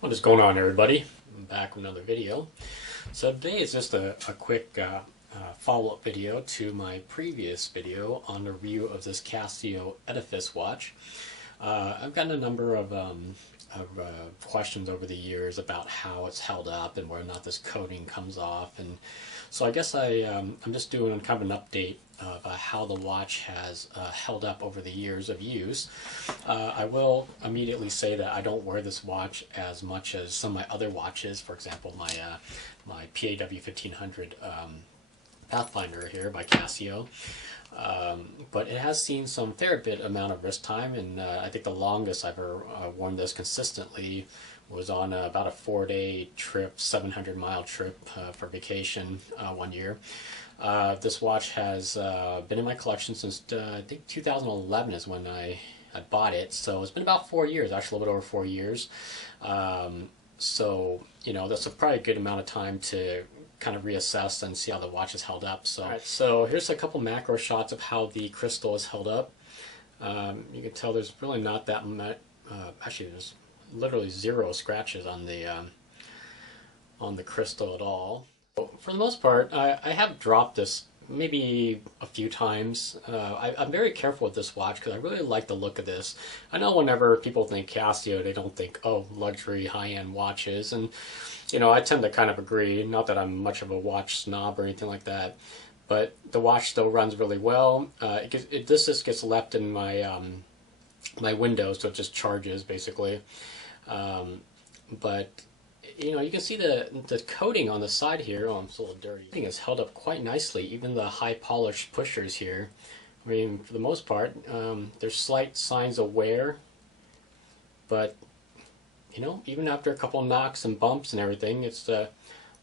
What is going on, everybody? I'm back with another video. So today is just a quick follow-up video to my previous video on the review of this Casio Edifice watch. I've gotten a number of questions over the years about how it's held up and whether or not this coating comes off, and so I guess I'm just doing kind of an update of how the watch has held up over the years of use. I will immediately say that I don't wear this watch as much as some of my other watches. For example, my PAW 1500 Pathfinder here by Casio. But it has seen some fair bit amount of wrist time, and I think the longest I've ever worn this consistently was on about a 4-day trip, 700-mile trip for vacation one year. This watch has been in my collection since I think 2011 is when I bought it, so it's been about 4 years, actually a little bit over 4 years. So, you know, that's probably a good amount of time to kind of reassess and see how the watch has held up. So, right, so here's a couple macro shots of how the crystal is held up. You can tell there's really not that much, actually there's literally zero scratches on the crystal at all. For the most part, I have dropped this maybe a few times. I'm very careful with this watch because I really like the look of this. I know whenever people think Casio, they don't think, oh, luxury, high-end watches, and you know, I tend to kind of agree. Not that I'm much of a watch snob or anything like that, but the watch still runs really well. This just gets left in my my window, so it just charges basically. But you know, you can see the coating on the side here. Oh, it's a little dirty. I think it's held up quite nicely. Even the high polished pushers here. I mean, for the most part, there's slight signs of wear, but you know, even after a couple knocks and bumps and everything, it's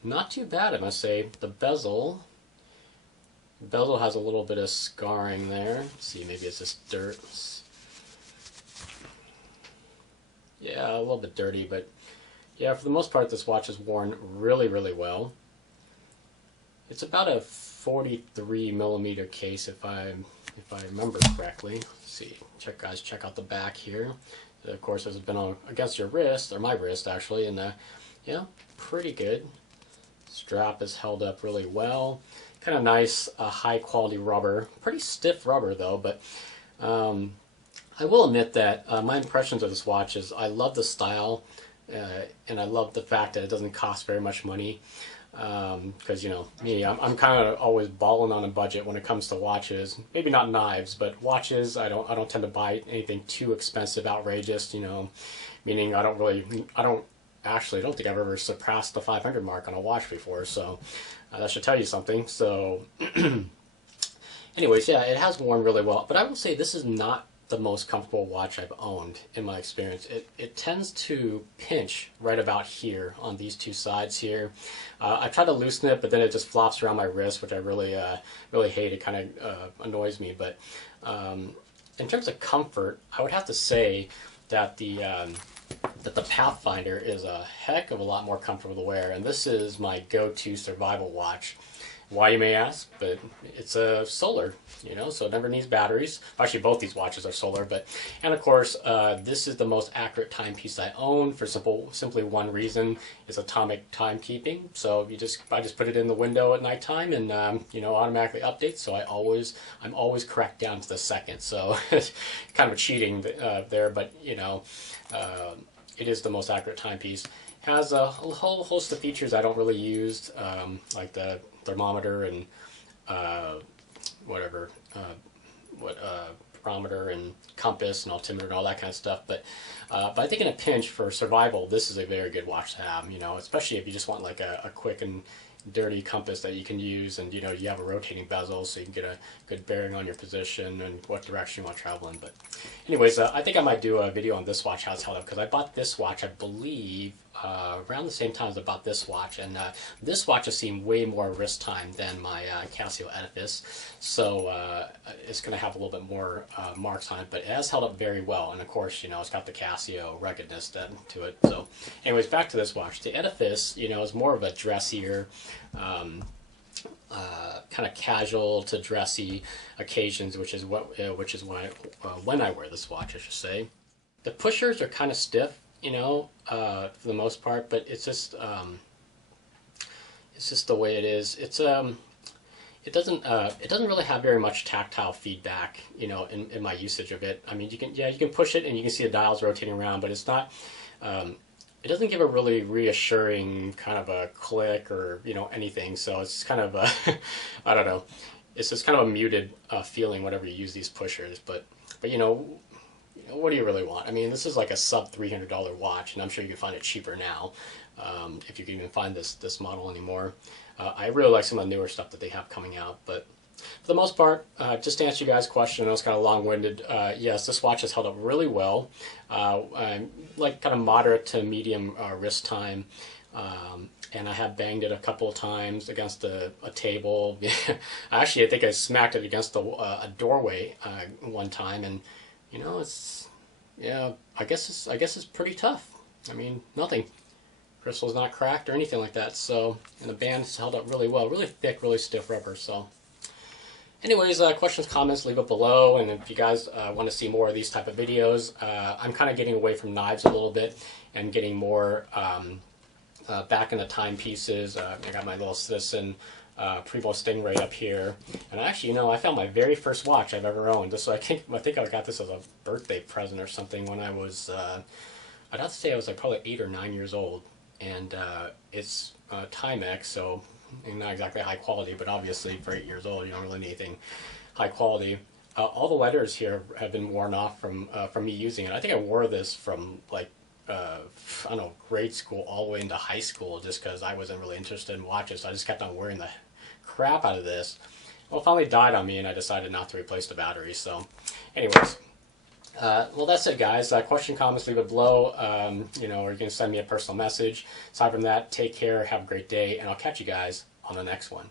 not too bad, I must say. The bezel has a little bit of scarring there. Let's see, maybe it's just dirt. Yeah, a little bit dirty, but yeah, for the most part, this watch is worn really, really well. It's about a 43mm case, if I remember correctly. Let's see, guys, check out the back here. Of course, this has been on against your wrist, or my wrist actually, and yeah, pretty good. Strap is held up really well. Kind of nice, high quality rubber. Pretty stiff rubber though, but I will admit that my impressions of this watch is I love the style, and I love the fact that it doesn't cost very much money. Because you know me, I'm kind of always balling on a budget when it comes to watches. Maybe not knives, but watches. I don't tend to buy anything too expensive, outrageous. You know, meaning I don't think I've ever surpassed the 500 mark on a watch before. So that should tell you something. So, anyways, yeah, it has worn really well. But I will say this is not the most comfortable watch I've owned in my experience. It tends to pinch right about here on these two sides here. I try to loosen it, but then it just flops around my wrist, which I really really hate. It kind of annoys me. But in terms of comfort, I would have to say that the Pathfinder is a heck of a lot more comfortable to wear, and this is my go-to survival watch. Why, you may ask, but it's a solar, you know, so it never needs batteries. Actually, both these watches are solar, and of course, this is the most accurate timepiece I own for simply one reason: is atomic timekeeping. So I just put it in the window at nighttime, and you know, automatically updates. So I'm always correct down to the second. So kind of cheating there, but you know, it is the most accurate timepiece. Has a whole host of features I don't really use, like the thermometer and barometer and compass and altimeter and all that kind of stuff. But I think in a pinch for survival, this is a very good watch to have. You know, especially if you just want like a quick and dirty compass that you can use, and you know, you have a rotating bezel so you can get a good bearing on your position and what direction you want to travel in. But anyways, I think I might do a video on this watch, how it's held up, because I bought this watch, I believe, around the same time as I bought this watch, and this watch has seen way more wrist time than my Casio Edifice, so it's going to have a little bit more marks on it, but it has held up very well, and of course, you know, it's got the Casio ruggedness to it. So anyways, back to this watch. The Edifice, you know, is more of a dressier, kind of casual to dressy occasions, which is when I wear this watch, I should say. The pushers are kind of stiff. for the most part. But it's just the way it is. It doesn't really have very much tactile feedback, in my usage of it. I mean, you can push it and you can see the dials rotating around, but it's not. It doesn't give a really reassuring kind of a click or anything. So it's kind of I don't know. It's just kind of a muted feeling whenever you use these pushers. But what do you really want? I mean, this is like a sub $300 watch, and I'm sure you can find it cheaper now, if you can even find this model anymore. I really like some of the newer stuff that they have coming out, but for the most part, just to answer you guys' question, I know it's kind of long-winded. Yes, this watch has held up really well. I'm like kind of moderate to medium wrist time, and I have banged it a couple of times against a table. I think I smacked it against a doorway one time, and it's I guess it's pretty tough. I mean, nothing. Crystal's not cracked or anything like that. So, and the band's held up really well. Really thick, really stiff rubber. So, anyways, questions, comments, leave it below. And if you guys want to see more of these type of videos, I'm kind of getting away from knives a little bit and getting more back into timepieces. I got my little Citizen Prevo Stingray up here, and actually, I found my very first watch I've ever owned. I think I got this as a birthday present or something when I was, I'd have to say I was like probably 8 or 9 years old, and it's Timex, so not exactly high quality, but obviously for 8 years old, you don't really need anything high quality. All the letters here have been worn off from me using it. I think I wore this from like I don't know, grade school all the way into high school, just because I wasn't really interested in watches, so I just kept on wearing the crap out of this. Well, it finally died on me, and I decided not to replace the battery. So, anyways, well, that's it, guys. Question, comments, leave it below. Or you can send me a personal message. Aside from that, take care, have a great day, and I'll catch you guys on the next one.